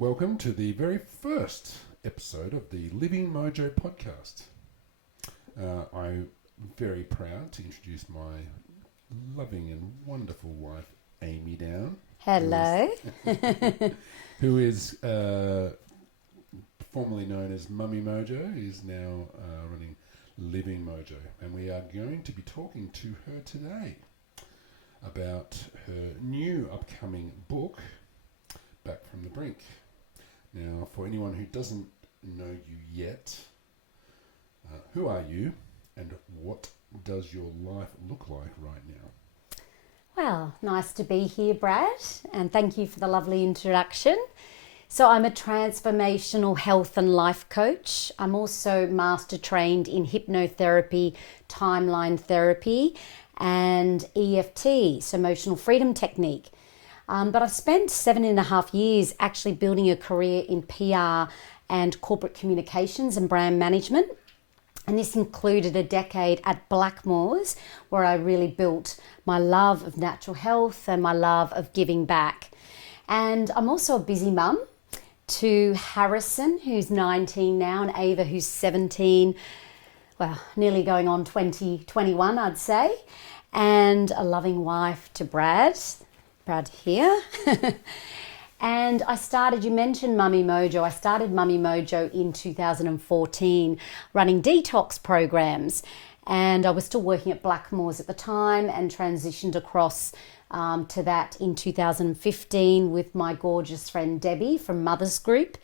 Welcome to the very first episode of the Living Mojo podcast. I'm very proud to introduce my loving and wonderful wife, Amy Down. Hello. Who is formerly known as Mummy Mojo, is now running Living Mojo. And we are going to be talking to her today about her new upcoming book, Back from the Brink. Now, for anyone who doesn't know you yet, who are you and what does your life look like right now? Well, nice to be here, Brad, and thank you for the lovely introduction. So I'm a transformational health and life coach. I'm also master trained in hypnotherapy, timeline therapy, and EFT, so emotional freedom technique. But I've spent 7.5 years actually building a career in PR and corporate communications and brand management. And this included a decade at Blackmores, where I really built my love of natural health and my love of giving back. And I'm also a busy mum to Harrison, who's 19 now, and Ava, who's 17, well, nearly going on 21, I'd say, and a loving wife to Brad here. And I started, you mentioned Mummy Mojo. I started Mummy Mojo in 2014, running detox programs. And I was still working at Blackmores at the time and transitioned across to that in 2015 with my gorgeous friend Debbie from Mother's Group.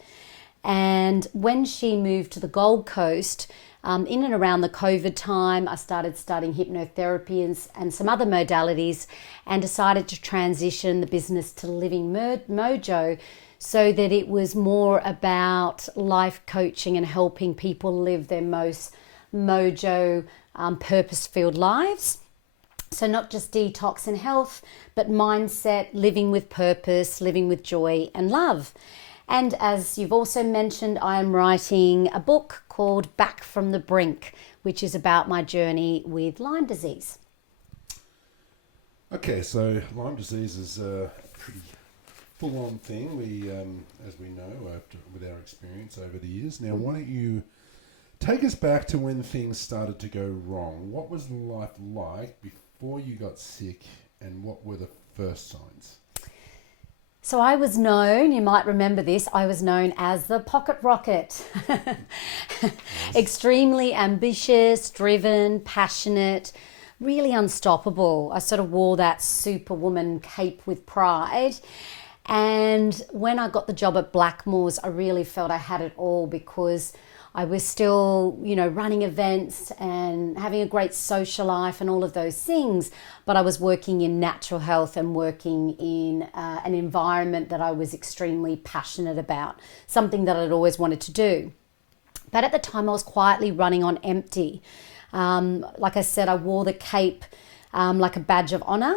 And when she moved to the Gold Coast, in and around the COVID time, I started studying hypnotherapy and some other modalities and decided to transition the business to Living Mojo so that it was more about life coaching and helping people live their most mojo, purpose-filled lives. So not just detox and health, but mindset, living with purpose, living with joy and love. And as you've also mentioned, I am writing a book called Back from the Brink, which is about my journey with Lyme disease. Okay, so Lyme disease is a pretty full-on thing, as we know with our experience over the years. Now, why don't you take us back to when things started to go wrong? What was life like before you got sick, and what were the first signs? So I was known, you might remember this, I was known as the pocket rocket. Yes. Extremely ambitious, driven, passionate, really unstoppable. I sort of wore that superwoman cape with pride. And when I got the job at Blackmores, I really felt I had it all because I was still, running events and having a great social life and all of those things. But I was working in natural health and working in an environment that I was extremely passionate about, something that I'd always wanted to do. But at the time, I was quietly running on empty. Like I said, I wore the cape like a badge of honor,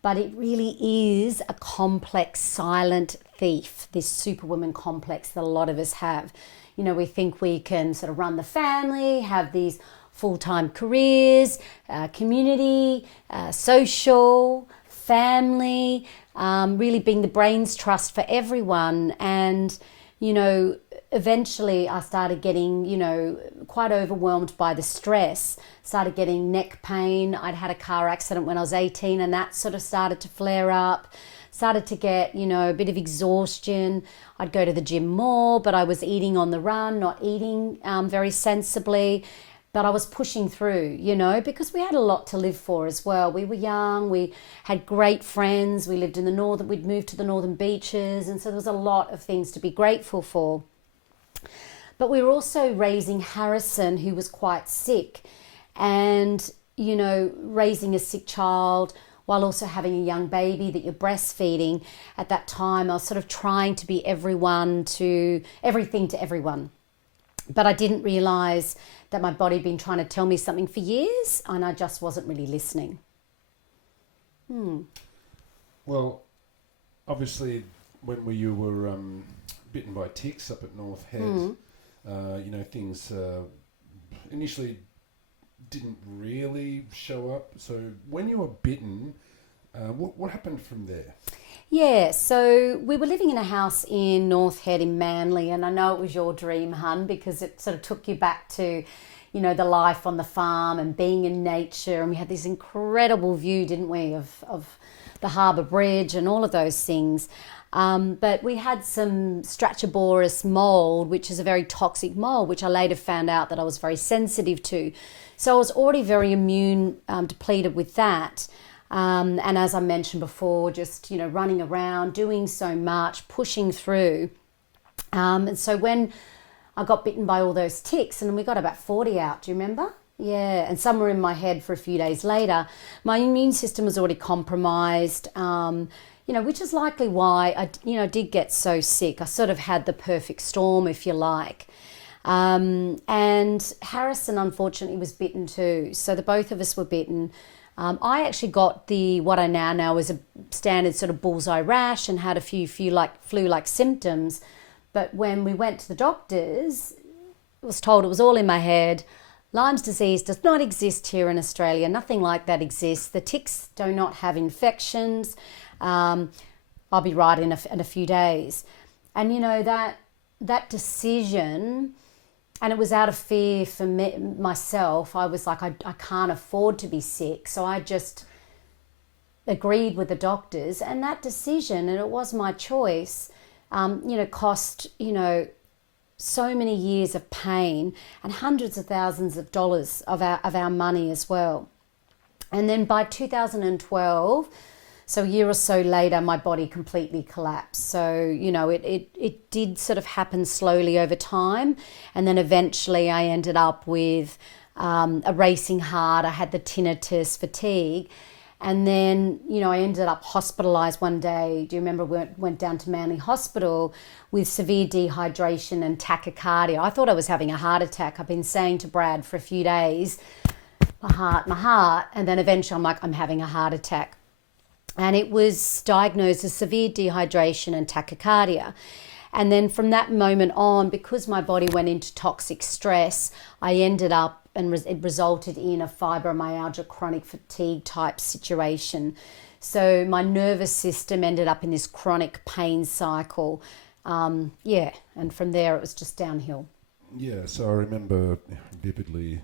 but it really is a complex, silent thief, this superwoman complex that a lot of us have. We think we can sort of run the family, have these full-time careers, community, social, family, really being the brains trust for everyone. And, eventually I started getting, quite overwhelmed by the stress, started getting neck pain. I'd had a car accident when I was 18 and that sort of started to flare up. Started to get, a bit of exhaustion. I'd go to the gym more, but I was eating on the run, not eating very sensibly. But I was pushing through, because we had a lot to live for as well. We were young, we had great friends, we lived in the northern, we'd moved to the northern beaches, and so there was a lot of things to be grateful for. But we were also raising Harrison, who was quite sick, and, raising a sick child while also having a young baby that you're breastfeeding. At that time, I was sort of trying to be everything to everyone. But I didn't realise that my body had been trying to tell me something for years, and I just wasn't really listening. Well, obviously, when you were bitten by ticks up at North Head, things initially didn't really show up. So when you were bitten, what happened from there? Yeah, so we were living in a house in North Head in Manly, and I know it was your dream, hun, because it sort of took you back to, the life on the farm and being in nature. And we had this incredible view, didn't we, of the Harbour Bridge and all of those things. But we had some Strachioboris mould, which is a very toxic mould, which I later found out that I was very sensitive to. So I was already very immune depleted with that. And as I mentioned before, just, running around, doing so much, pushing through. And so when I got bitten by all those ticks, and we got about 40 out, do you remember? Yeah, and some were in my head for a few days later. My immune system was already compromised, which is likely why I did get so sick. I sort of had the perfect storm, if you like. And Harrison, unfortunately, was bitten too. So the both of us were bitten. I actually got what I now know is a standard sort of bullseye rash and had a few flu-like symptoms. But when we went to the doctors, I was told it was all in my head. Lyme's disease does not exist here in Australia. Nothing like that exists. The ticks do not have infections. I'll be right in a few days. And, that decision, and it was out of fear for myself. I was like, I can't afford to be sick. So I just agreed with the doctors. And that decision, and it was my choice, cost, so many years of pain and hundreds of thousands of dollars of our money as well. And then by 2012, so a year or so later, my body completely collapsed. So, it did sort of happen slowly over time. And then eventually I ended up with a racing heart. I had the tinnitus, fatigue. And then, I ended up hospitalised one day. Do you remember we went down to Manly Hospital with severe dehydration and tachycardia? I thought I was having a heart attack. I've been saying to Brad for a few days, my heart. And then eventually I'm like, I'm having a heart attack. And it was diagnosed as severe dehydration and tachycardia. And then from that moment on, because my body went into toxic stress, I ended up, and it resulted in a fibromyalgia, chronic fatigue type situation. So my nervous system ended up in this chronic pain cycle. And from there it was just downhill. Yeah, so I remember vividly,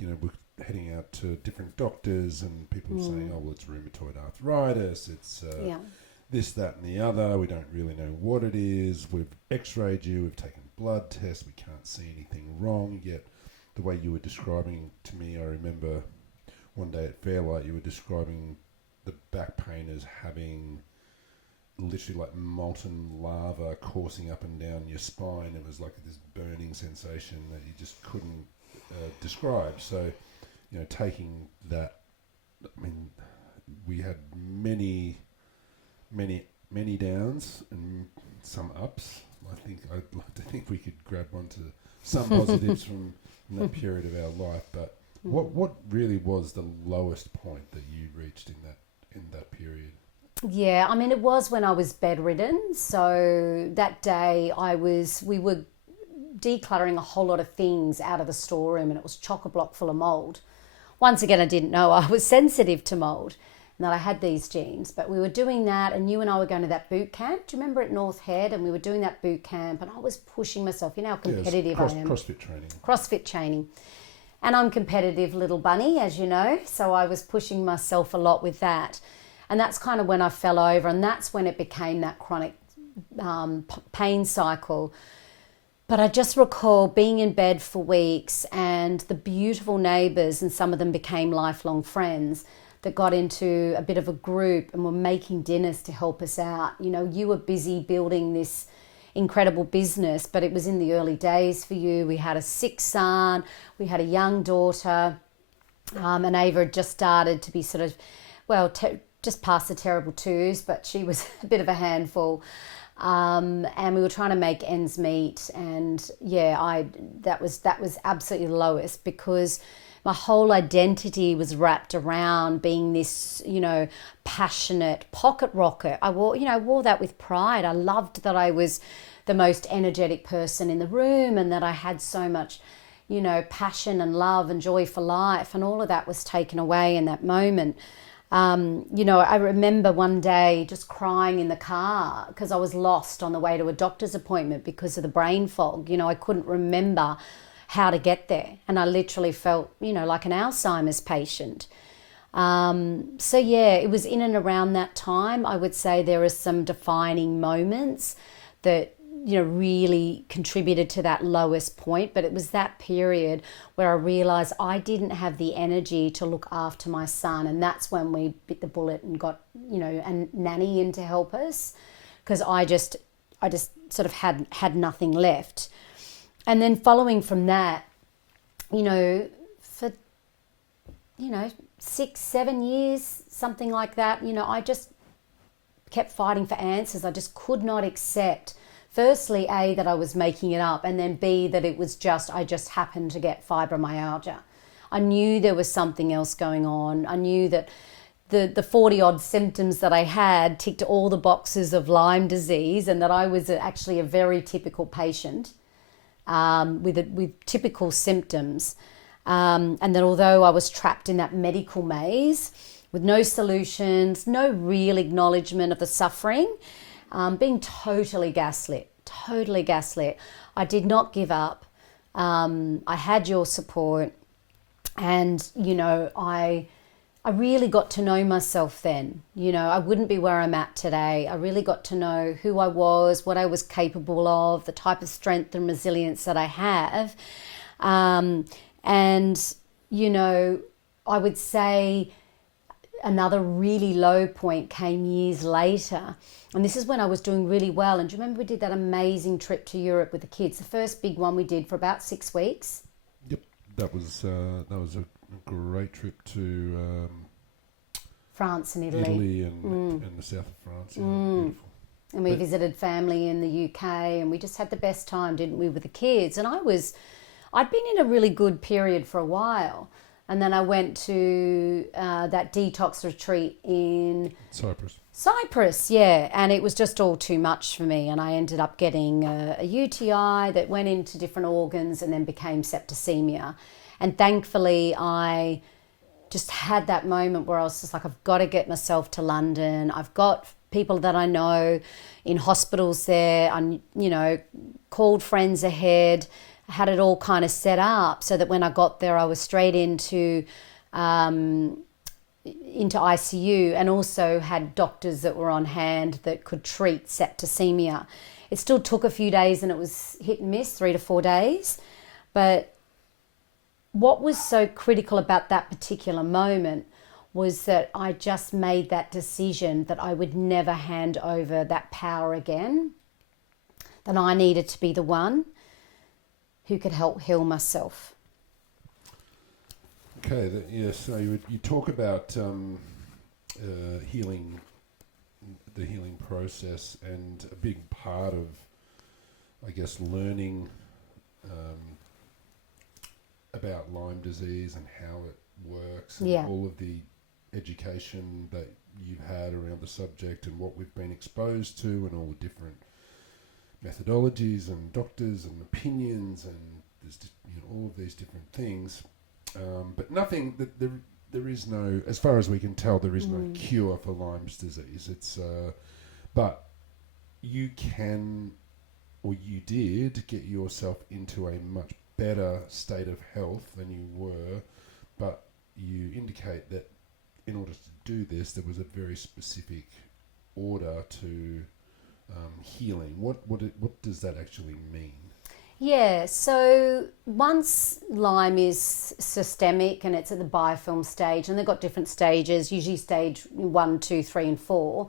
we're heading out to different doctors and people saying, oh, well, it's rheumatoid arthritis, it's this, that and the other. We don't really know what it is. We've x-rayed you, we've taken blood tests, we can't see anything wrong. Yet the way you were describing to me, I remember one day at Fairlight, you were describing the back pain as having literally like molten lava coursing up and down your spine. It was like this burning sensation that you just couldn't describe. So, taking that, I mean, we had many downs and some ups. I'd like to think we could grab onto some positives from that period of our life. But what really was the lowest point that you reached in that period? Yeah, I mean, it was when I was bedridden. So that day we were decluttering a whole lot of things out of the storeroom, and it was chock-a-block full of mould. Once again, I didn't know I was sensitive to mould and that I had these genes. But we were doing that, and you and I were going to that boot camp. Do you remember at North Head? And we were doing that boot camp, and I was pushing myself. You know how competitive I am. CrossFit training. And I'm competitive little bunny, as you know. So I was pushing myself a lot with that. And that's kind of when I fell over, and that's when it became that chronic pain cycle. But I just recall being in bed for weeks, and the beautiful neighbours, and some of them became lifelong friends, that got into a bit of a group and were making dinners to help us out. You were busy building this incredible business, but it was in the early days for you. We had a sick son, we had a young daughter, and Ava had just started to be sort of, just past the terrible twos, but she was a bit of a handful. And we were trying to make ends meet, and that was absolutely the lowest, because my whole identity was wrapped around being this, passionate pocket rocket. I wore that with pride. I loved that I was the most energetic person in the room, and that I had so much, passion and love and joy for life, and all of that was taken away in that moment. I remember one day just crying in the car because I was lost on the way to a doctor's appointment because of the brain fog. I couldn't remember how to get there. And I literally felt, like an Alzheimer's patient. It was in and around that time. I would say there are some defining moments that, really contributed to that lowest point. But it was that period where I realized I didn't have the energy to look after my son. And that's when we bit the bullet and got, a nanny in to help us, because I just sort of had nothing left. And then following from that, for 6-7 years, something like that, I just kept fighting for answers. I just could not accept, firstly, A, that I was making it up, and then B, that it was I just happened to get fibromyalgia. I knew there was something else going on. I knew that the 40 odd symptoms that I had ticked all the boxes of Lyme disease, and that I was actually a very typical patient with typical symptoms. And that although I was trapped in that medical maze with no solutions, no real acknowledgement of the suffering, being totally gaslit, I did not give up. I had your support, and, I really got to know myself then. I wouldn't be where I'm at today. I really got to know who I was, what I was capable of, the type of strength and resilience that I have. And, I would say another really low point came years later. And this is when I was doing really well. And do you remember we did that amazing trip to Europe with the kids? The first big one we did for about 6 weeks. Yep, that was a great trip to France and Italy. Italy and the south of France. Yeah, beautiful. And we visited family in the UK, and we just had the best time, didn't we, with the kids? And I'd been in a really good period for a while. And then I went to that detox retreat in Cyprus, yeah. And it was just all too much for me. And I ended up getting a UTI that went into different organs and then became septicemia. And thankfully, I just had that moment where I was just like, I've got to get myself to London. I've got people that I know in hospitals there. I, called friends ahead, had it all kind of set up so that when I got there, I was straight into ICU, and also had doctors that were on hand that could treat septicemia. It still took a few days, and it was hit and miss, 3 to 4 days. But what was so critical about that particular moment was that I just made that decision that I would never hand over that power again, that I needed to be the one who could help heal myself. Okay, so you talk about healing, the healing process, and a big part of, I guess, learning about Lyme disease and how it works, and all of the education that you've had around the subject and what we've been exposed to, and all the different methodologies and doctors and opinions, and there's all of these different things, but nothing that there is no, as far as we can tell, there is no cure for Lyme's disease. It's but you can, or you did, get yourself into a much better state of health than you were, but you indicate that in order to do this, there was a very specific order to healing. What does that actually mean? Yeah, so once Lyme is systemic and it's at the biofilm stage, and they've got different stages, usually stage 1, 2, 3, and 4.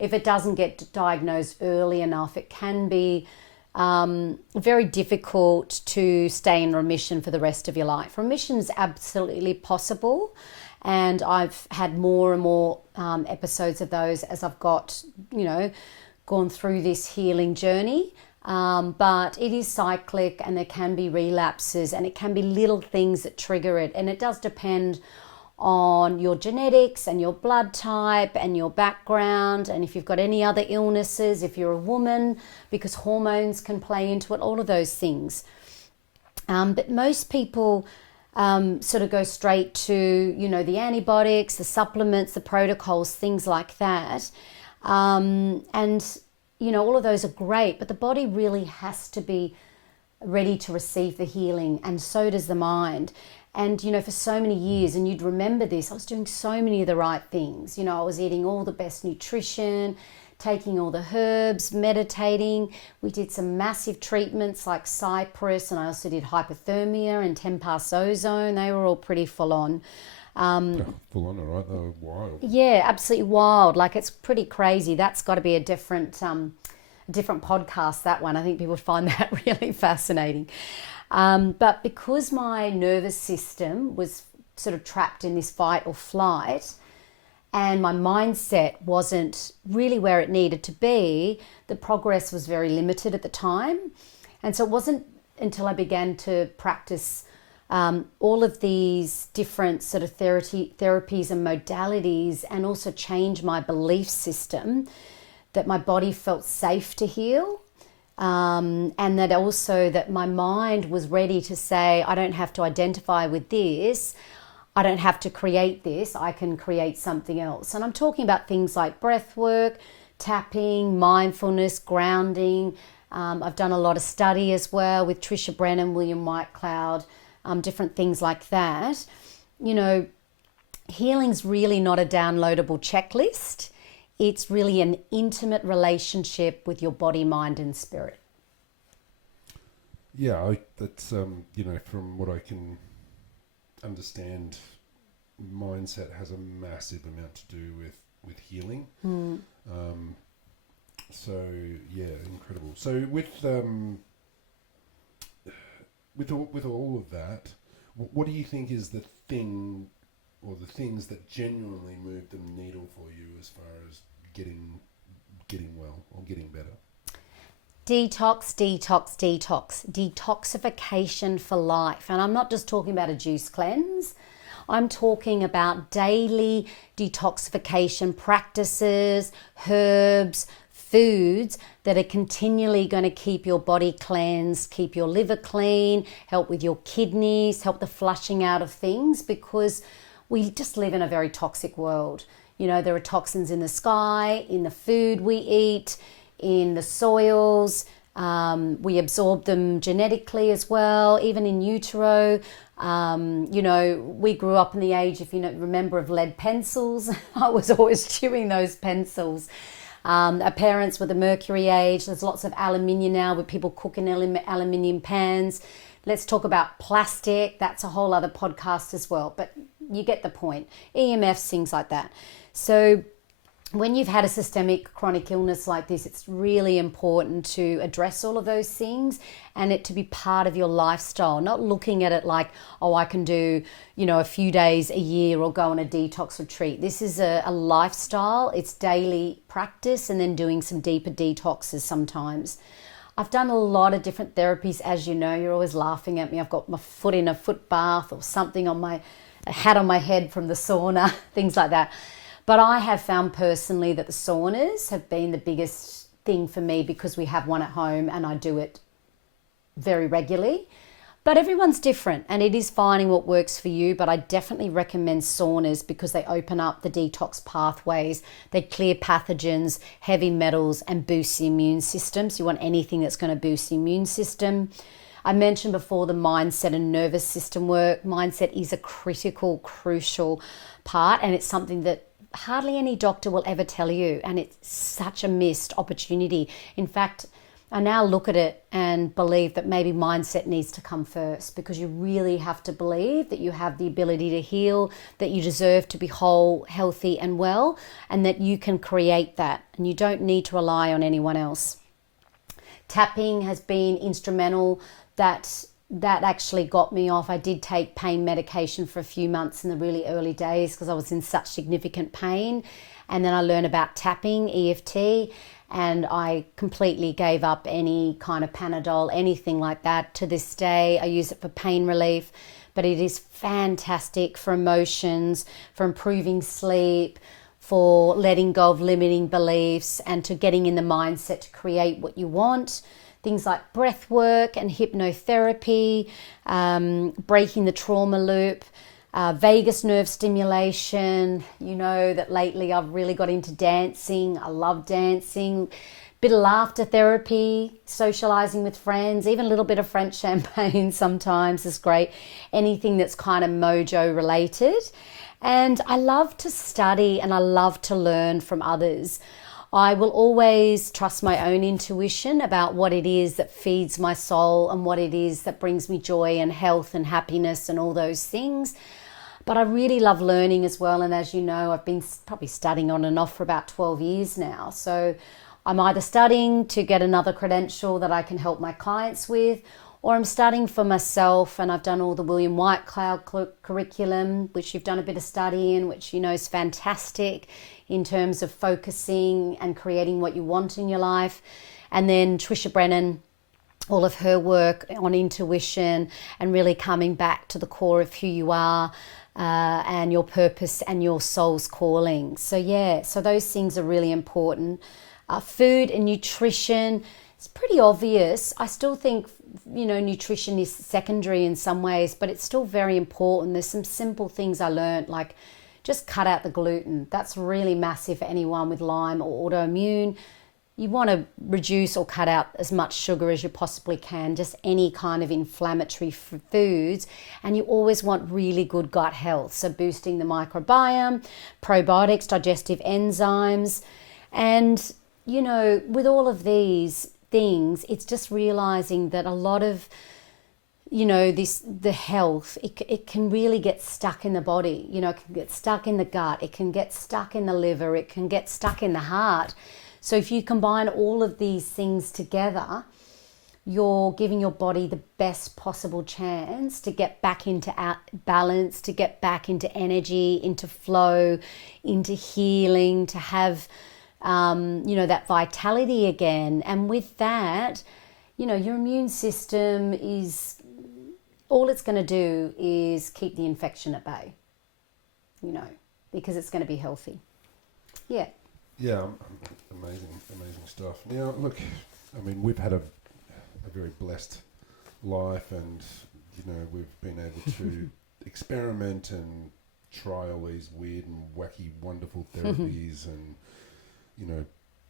If it doesn't get diagnosed early enough, it can be very difficult to stay in remission for the rest of your life. Remission is absolutely possible, and I've had more and more episodes of those as I've gone through this healing journey. But it is cyclic, and there can be relapses, and it can be little things that trigger it. And it does depend on your genetics and your blood type and your background, and if you've got any other illnesses, if you're a woman, because hormones can play into it, all of those things. But most people sort of go straight to, the antibiotics, the supplements, the protocols, things like that. And all of those are great, but the body really has to be ready to receive the healing, and so does the mind. And, for so many years, and you'd remember this, I was doing so many of the right things. I was eating all the best nutrition, taking all the herbs, meditating. We did some massive treatments like Cyprus, and I also did hypothermia and 10 past ozone. They were all pretty full on. Full on, all right? They were wild. Yeah, absolutely wild. Like, it's pretty crazy. That's got to be a different podcast, that one. I think people find that really fascinating. But because my nervous system was sort of trapped in this fight or flight, and my mindset wasn't really where it needed to be, the progress was very limited at the time. And so it wasn't until I began to practice all of these different sort of therapies and modalities, and also change my belief system, that my body felt safe to heal. And that also that my mind was ready to say, I don't have to identify with this. I don't have to create this. I can create something else. And I'm talking about things like breath work, tapping, mindfulness, grounding. I've done a lot of study as well with Trisha Brennan, William Whitecloud, different things like that. Healing's really not a downloadable checklist. It's really an intimate relationship with your body, mind, and spirit. Yeah, that's, from what I can understand, mindset has a massive amount to do with healing. So, yeah, incredible. So with all of that, what do you think is the thing or the things that genuinely move the needle for you as far as getting well or getting better? Detox, detox, detox. Detoxification for life. And I'm not just talking about a juice cleanse. I'm talking about daily detoxification practices, herbs, foods that are continually going to keep your body cleansed, keep your liver clean, help with your kidneys, help the flushing out of things, because we just live in a very toxic world. There are toxins in the sky, in the food we eat, in the soils. We absorb them genetically as well, even in utero. We grew up in the age, if you remember, of lead pencils. I was always chewing those pencils. Our parents were the mercury age. There's lots of aluminium now with people cooking in aluminium pans. Let's talk about plastic. That's a whole other podcast as well. But you get the point. EMFs, things like that. So when you've had a systemic chronic illness like this, it's really important to address all of those things and it to be part of your lifestyle, not looking at it like, oh, I can do, a few days a year or go on a detox retreat. This is a lifestyle. It's daily practice and then doing some deeper detoxes sometimes. I've done a lot of different therapies. As you know, you're always laughing at me. I've got my foot in a foot bath or something on a hat on my head from the sauna, things like that. But I have found personally that the saunas have been the biggest thing for me because we have one at home and I do it very regularly. But everyone's different and it is finding what works for you. But I definitely recommend saunas because they open up the detox pathways. They clear pathogens, heavy metals, and boost the immune system. So you want anything that's going to boost the immune system. I mentioned before the mindset and nervous system work. Mindset is a critical, crucial part, and it's something that hardly any doctor will ever tell you, and it's such a missed opportunity. In fact, I now look at it and believe that maybe mindset needs to come first, because you really have to believe that you have the ability to heal, that you deserve to be whole, healthy and well, and that you can create that and you don't need to rely on anyone else. Tapping has been instrumental. That actually got me off. I did take pain medication for a few months in the really early days because I was in such significant pain. And then I learned about tapping, EFT, and I completely gave up any kind of Panadol, anything like that. To this day, I use it for pain relief, but it is fantastic for emotions, for improving sleep, for letting go of limiting beliefs, and to getting in the mindset to create what you want. things like breath work and hypnotherapy, breaking the trauma loop, vagus nerve stimulation. You know that lately I've really got into dancing. I love dancing. Bit of laughter therapy, socializing with friends, even a little bit of French champagne sometimes is great. Anything that's kind of mojo related. And I love to study and I love to learn from others. I will always trust my own intuition about what it is that feeds my soul and what it is that brings me joy and health and happiness and all those things. But I really love learning as well. And as you know, I've been probably studying on and off for about 12 years now. So I'm either studying to get another credential that I can help my clients with, or I'm studying for myself, and I've done all the William White Cloud curriculum, which you've done a bit of study in, which you know is fantastic in terms of focusing and creating what you want in your life. And then Trisha Brennan, all of her work on intuition and really coming back to the core of who you are, and your purpose and your soul's calling. So yeah, so those things are really important. Food and nutrition, it's pretty obvious. I still think, you know, nutrition is secondary in some ways, but it's still very important. There's some simple things I learned, like just cut out the gluten. That's really massive for anyone with Lyme or autoimmune. You want to reduce or cut out as much sugar as you possibly can, just any kind of inflammatory foods. And you always want really good gut health. So boosting the microbiome, probiotics, digestive enzymes. And, you know, with all of these things, it's just realizing that a lot of, you know, the health, it can really get stuck in the body. You know, it can get stuck in the gut. It can get stuck in the liver. It can get stuck in the heart. So if you combine all of these things together, you're giving your body the best possible chance to get back into balance, to get back into energy, into flow, into healing, to have, you know, that vitality again. And with that, you know, your immune system is, all it's going to do is keep the infection at bay, you know, because it's going to be healthy. Yeah. Yeah, amazing stuff. Now, look, I mean, we've had a very blessed life, and, you know, we've been able to experiment and try all these weird and wacky, wonderful therapies and, you know,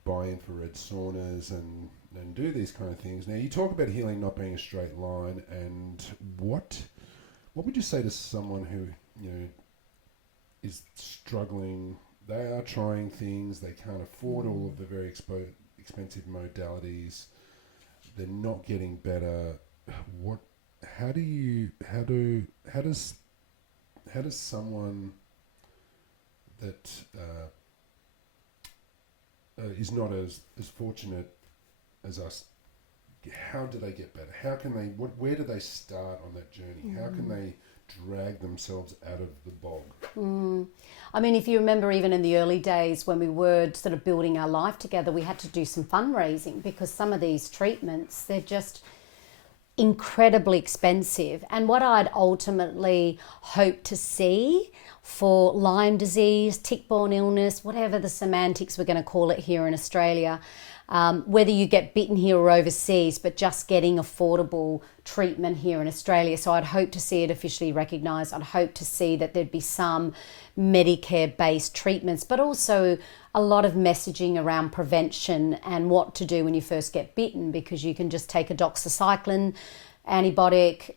buy infrared saunas and do these kind of things. Now, you talk about healing not being a straight line, and what would you say to someone who, you know, is struggling? They are trying things, they can't afford all of the very expensive modalities, they're not getting better. How does someone that is not as fortunate as us, how do they get better? How can they, where do they start on that journey? How can they drag themselves out of the bog? I mean, if you remember, even in the early days when we were sort of building our life together, we had to do some fundraising because some of these treatments, they're just incredibly expensive. And what I'd ultimately hope to see for Lyme disease, tick-borne illness, whatever the semantics we're going to call it here in Australia, whether you get bitten here or overseas, but just getting affordable treatment here in Australia. So I'd hope to see it officially recognised. I'd hope to see that there'd be some Medicare-based treatments, but also a lot of messaging around prevention and what to do when you first get bitten, because you can just take a doxycycline antibiotic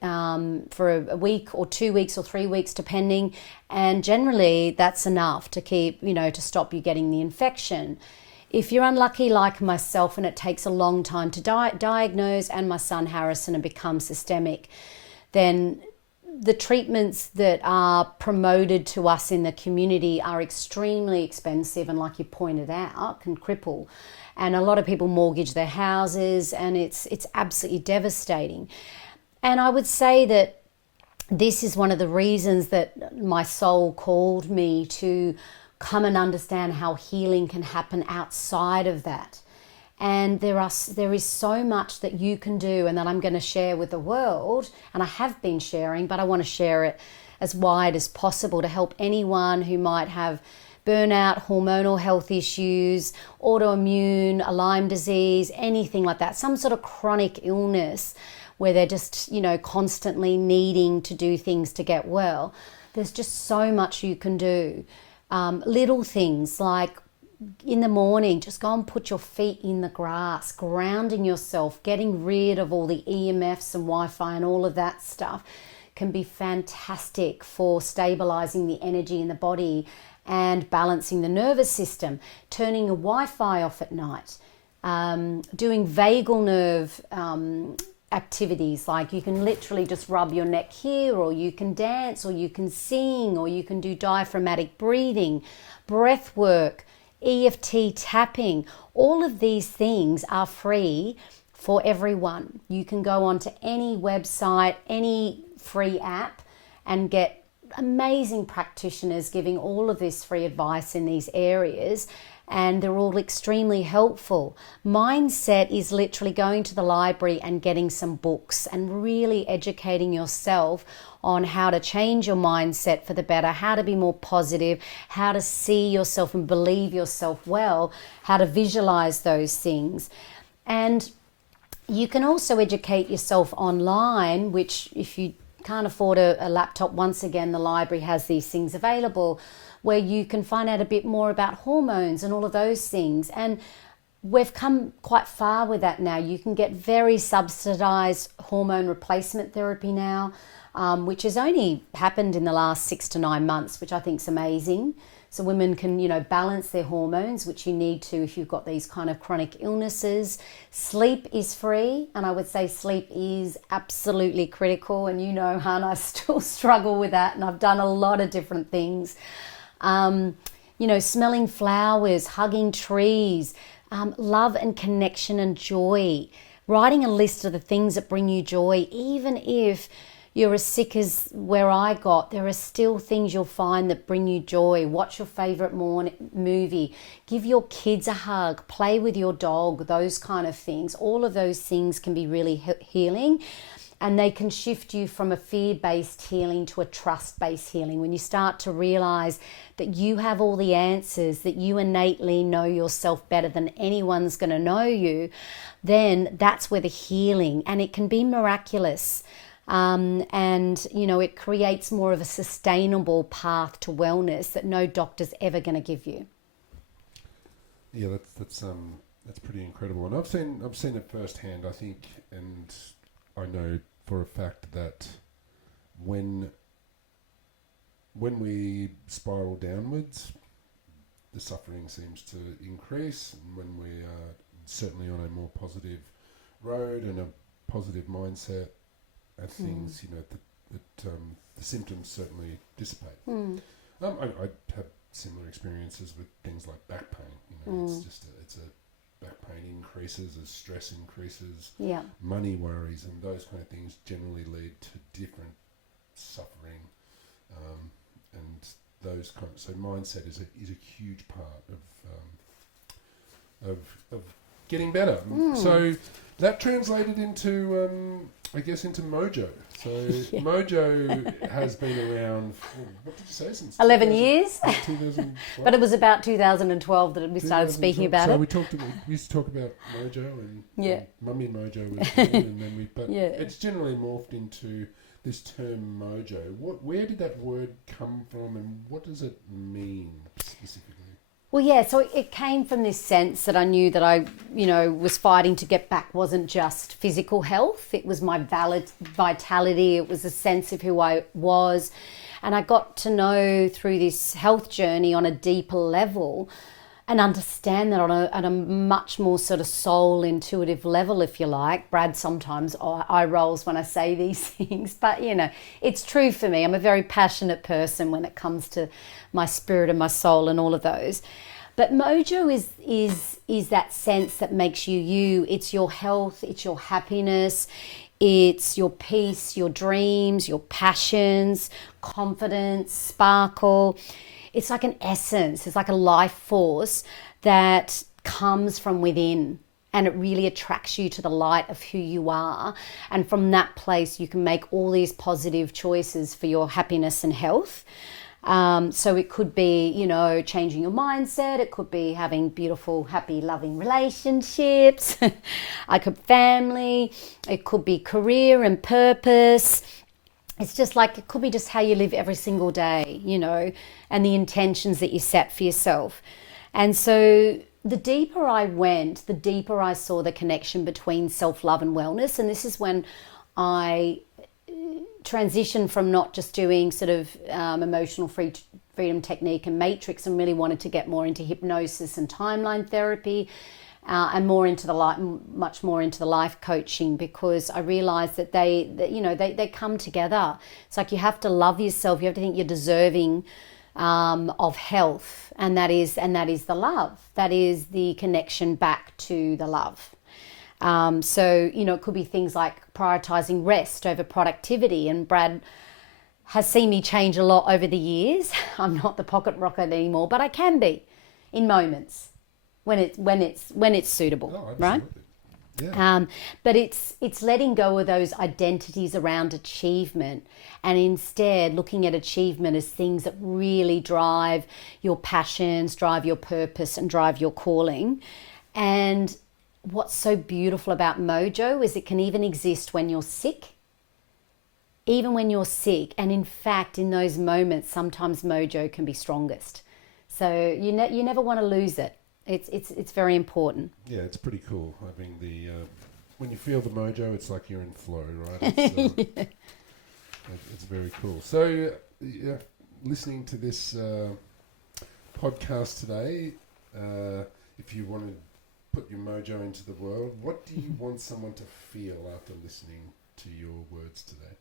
for a week or 2 weeks or 3 weeks depending, and generally that's enough to keep, you know, to stop you getting the infection. If you're unlucky like myself and it takes a long time to diagnose, and my son Harrison, and become systemic, then the treatments that are promoted to us in the community are extremely expensive, and like you pointed out, can cripple. And a lot of people mortgage their houses, and it's absolutely devastating. And I would say that this is one of the reasons that my soul called me to come and understand how healing can happen outside of that. And there is so much that you can do, and that I'm going to share with the world, and I have been sharing, but I want to share it as wide as possible to help anyone who might have burnout, hormonal health issues, autoimmune, a Lyme disease, anything like that, some sort of chronic illness where they're just, constantly needing to do things to get well. There's just so much you can do. Little things like in the morning, just go and put your feet in the grass, grounding yourself, getting rid of all the EMFs and Wi-Fi and all of that stuff can be fantastic for stabilizing the energy in the body and balancing the nervous system. Turning your Wi-Fi off at night, doing vagal nerve activities, like you can literally just rub your neck here, or you can dance, or you can sing, or you can do diaphragmatic breathing, breath work, EFT tapping. All of these things are free for everyone. You can go onto any website, any free app, and get amazing practitioners giving all of this free advice in these areas, and they're all extremely helpful. Mindset is literally going to the library and getting some books and really educating yourself on how to change your mindset for the better, how to be more positive, how to see yourself and believe yourself well, how to visualize those things. And you can also educate yourself online, which if you can't afford a laptop, once again, the library has these things available where you can find out a bit more about hormones and all of those things. And we've come quite far with that now. You can get very subsidized hormone replacement therapy now, which has only happened in the last 6 to 9 months, which I think is amazing. So women can, balance their hormones, which you need to if you've got these kind of chronic illnesses. Sleep is free, and I would say sleep is absolutely critical. And hon, I still struggle with that, and I've done a lot of different things. Smelling flowers, hugging trees, love and connection and joy. Writing a list of the things that bring you joy, even if you're as sick as where I got, there are still things you'll find that bring you joy. Watch your favorite movie, give your kids a hug, play with your dog, those kind of things. All of those things can be really healing, and they can shift you from a fear-based healing to a trust-based healing. When you start to realize that you have all the answers, that you innately know yourself better than anyone's going to know you, then that's where the healing, and it can be miraculous. It creates more of a sustainable path to wellness that no doctor's ever going to give you. Yeah, that's pretty incredible, and I've seen it firsthand, I think, and I know for a fact that when we spiral downwards, the suffering seems to increase, and when we are certainly on a more positive road and a positive mindset, things, the symptoms certainly dissipate. I have similar experiences with things like back pain. It's a back pain increases as stress increases. Yeah. Money worries and those kind of things generally lead to different suffering, and those kind. So mindset is a huge part of getting better. So that translated into into Mojo. So Mojo has been around for, what did you say, since 11 years? 2012? But it was about 2012 that we started speaking about it. So we used to talk about Mojo and Mummy Mojo was born, and then it's generally morphed into this term Mojo. Where did that word come from, and what does it mean specifically? Well, so it came from this sense that I knew that I, was fighting to get back wasn't just physical health. It was my vitality. It was a sense of who I was. And I got to know through this health journey on a deeper level and understand that on a much more sort of soul intuitive level, if you like. Brad sometimes eye rolls when I say these things, but it's true for me. I'm a very passionate person when it comes to my spirit and my soul and all of those. But Mojo is that sense that makes you you. It's your health, it's your happiness, it's your peace, your dreams, your passions, confidence, sparkle. It's like an essence, it's like a life force that comes from within, and it really attracts you to the light of who you are. And from that place, you can make all these positive choices for your happiness and health. So it could be, changing your mindset. It could be having beautiful, happy, loving relationships. I could family. It could be career and purpose. It's just like, it could be just how you live every single day, and the intentions that you set for yourself. And so the deeper I went, the deeper I saw the connection between self-love and wellness. And this is when I transitioned from not just doing sort of emotional freedom technique and matrix, and really wanted to get more into hypnosis and timeline therapy, and much more into the life coaching, because I realized that they come together. It's like you have to love yourself. You have to think you're deserving of health, and that is the love. That is the connection back to the love. So it could be things like prioritizing rest over productivity. And Brad has seen me change a lot over the years. I'm not the pocket rocket anymore, but I can be in moments when it's suitable, right? Yeah. But it's letting go of those identities around achievement, and instead looking at achievement as things that really drive your passions, drive your purpose, and drive your calling. And what's so beautiful about Mojo is it can even exist when you're sick. Even when you're sick. And in fact, in those moments, sometimes Mojo can be strongest. So you never want to lose it. It's very important. Yeah, it's pretty cool having the when you feel the mojo, it's like you're in flow, right? It's, Yeah. it's very cool. So, listening to this podcast today, if you want to put your mojo into the world, what do you want someone to feel after listening to your words today?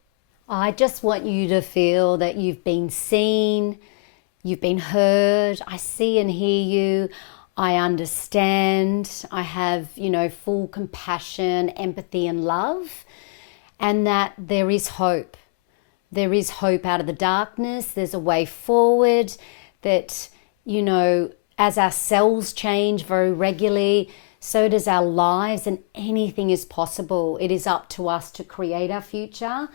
I just want you to feel that you've been seen, you've been heard. I see and hear you. I understand. I have, full compassion, empathy, and love, and that there is hope. There is hope out of the darkness. There's a way forward. That, as our cells change very regularly, so does our lives, and anything is possible. It is up to us to create our future.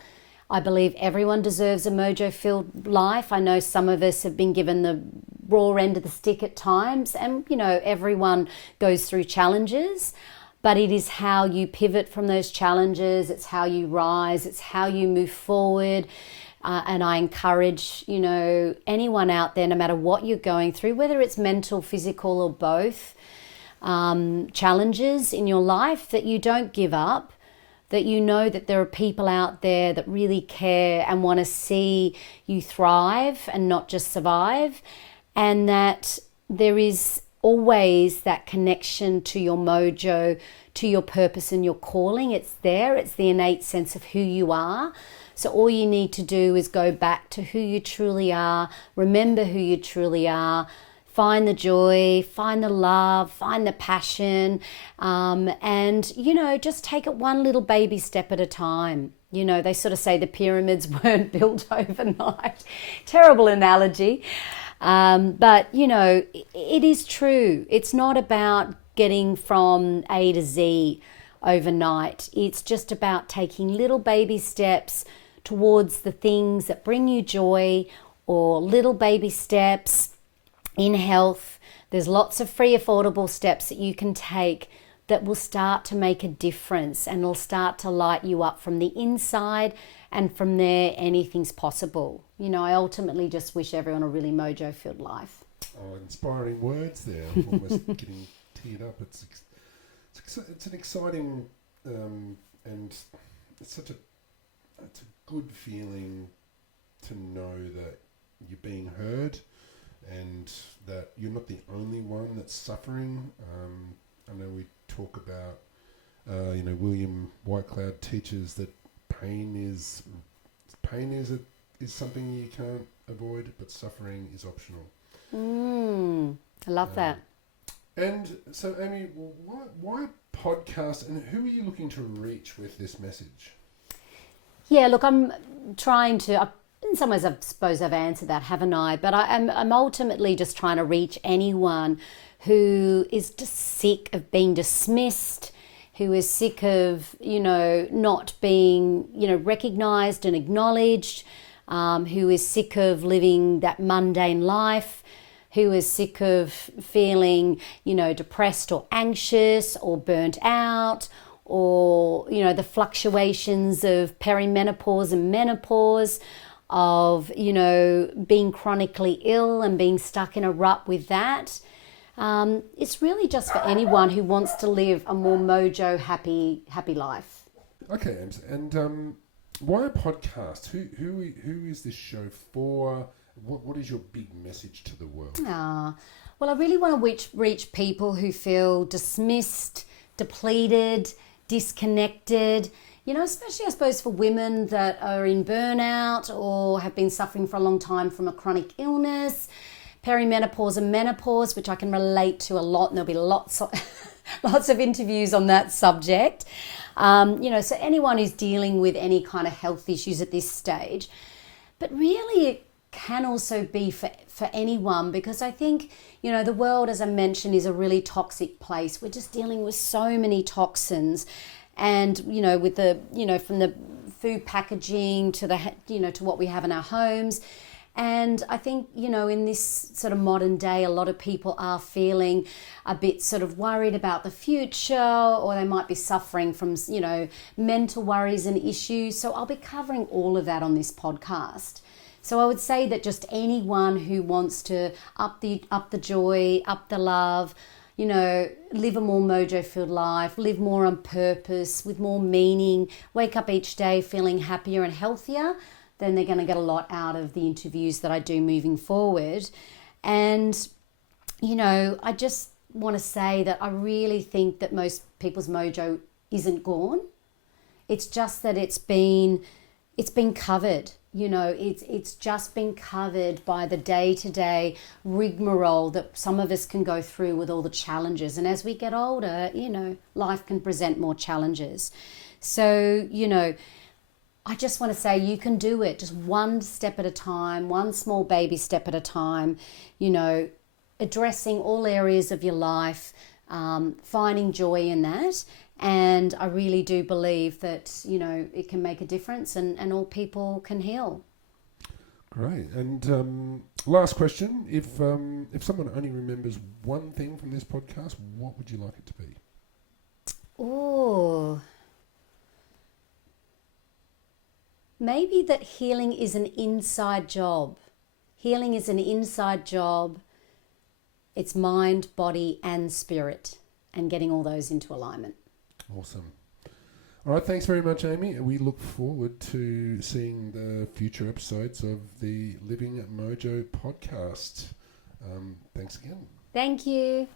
I believe everyone deserves a mojo-filled life. I know some of us have been given the raw end of the stick at times, and everyone goes through challenges, but it is how you pivot from those challenges. It's how you rise. It's how you move forward. And I encourage, anyone out there, no matter what you're going through, whether it's mental, physical, or both, challenges in your life, that you don't give up, that you know that there are people out there that really care and want to see you thrive and not just survive, and that there is always that connection to your mojo, to your purpose and your calling. It's there. It's the innate sense of who you are. So all you need to do is go back to who you truly are, remember who you truly are, find the joy, find the love, find the passion, and, just take it one little baby step at a time. They sort of say the pyramids weren't built overnight. Terrible analogy. But, it is true. It's not about getting from A to Z overnight. It's just about taking little baby steps towards the things that bring you joy, or little baby steps in health. There's lots of free, affordable steps that you can take that will start to make a difference, and will start to light you up from the inside. And from there, anything's possible. I ultimately just wish everyone a really mojo-filled life. Oh, inspiring words there. I'm almost getting teared up. It's an exciting and it's a good feeling to know that you're being heard, and that you're not the only one that's suffering. I know we talk about, William Whitecloud teaches that pain is something you can't avoid, but suffering is optional. I love that. And so, Amy, why podcast, and who are you looking to reach with this message? Yeah, look, I'm trying to, in some ways I suppose I've answered that, haven't I? But I'm ultimately just trying to reach anyone who is just sick of being dismissed, who is sick of, not being, recognised and acknowledged, who is sick of living that mundane life, who is sick of feeling, depressed or anxious or burnt out, or, the fluctuations of perimenopause and menopause, of, being chronically ill and being stuck in a rut with that. It's really just for anyone who wants to live a more mojo, happy life. Okay, and why a podcast? Who is this show for? What is your big message to the world? Well, I really want to reach people who feel dismissed, depleted, disconnected, especially I suppose for women that are in burnout or have been suffering for a long time from a chronic illness, perimenopause and menopause, which I can relate to a lot, and there'll be lots of interviews on that subject. So anyone who's dealing with any kind of health issues at this stage. But really it can also be for anyone, because I think, the world, as I mentioned, is a really toxic place. We're just dealing with so many toxins, and, with the, from the food packaging to the, to what we have in our homes. And I think, in this sort of modern day, a lot of people are feeling a bit sort of worried about the future, or they might be suffering from, mental worries and issues. So I'll be covering all of that on this podcast. So I would say that just anyone who wants to up the joy, up the love, live a more mojo-filled life, live more on purpose, with more meaning, wake up each day feeling happier and healthier, then they're going to get a lot out of the interviews that I do moving forward. And, I just want to say that I really think that most people's mojo isn't gone. It's just that it's been covered. It's just been covered by the day-to-day rigmarole that some of us can go through with all the challenges. And as we get older, life can present more challenges. So, I just want to say you can do it just one step at a time, one small baby step at a time, addressing all areas of your life, finding joy in that. And I really do believe that, it can make a difference, and all people can heal. Great. And last question, if someone only remembers one thing from this podcast, what would you like it to be? Oh, maybe that healing is an inside job. Healing is an inside job. It's mind, body, and spirit, and getting all those into alignment. Awesome. All right, thanks very much, Amy. We look forward to seeing the future episodes of the Living Mojo podcast. Thanks again. Thank you.